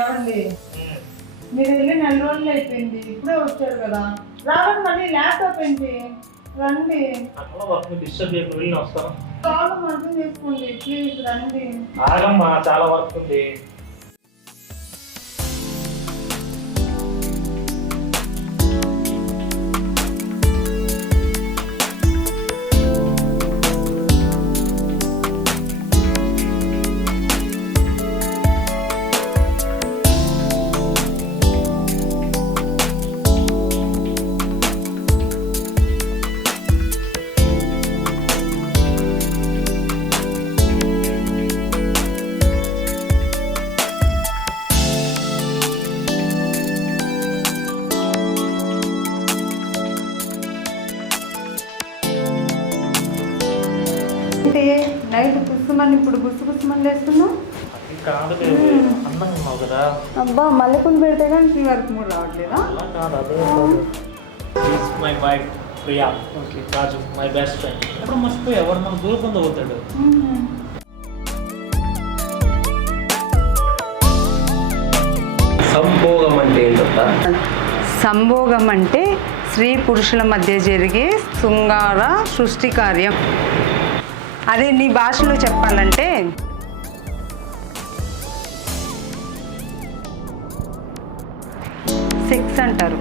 ఏమండి మీరు వెళ్ళి 4 రోజులు అయిపోయింది, ఇప్పుడే వచ్చారు కదా, రావాలి మళ్ళీ ల్యాప్టాప్ ఏంటి, రండి. ప్రాబ్లం అర్థం చేసుకోండి ప్లీజ్, రండి. ఆగమ్మా, చాలా వర్క్ ఉంది. నైట్ పుస్తమని ఇప్పుడు గుర్తుమని లేస్తున్నావు. అబ్బా మల్లెపూలు పెడితే కానీ నీ వరకు మూడు రావట్లేదా? మర్చిపోయాడు మన దూరం పొందబోతాడు. సంభోగం అంటే ఏంటంట? సంభోగం అంటే స్త్రీ పురుషుల మధ్య జరిగే శృంగార సృష్టి కార్యం. అదే నీ భాషలో చెప్పాలంటే సెక్స్ అంటారు.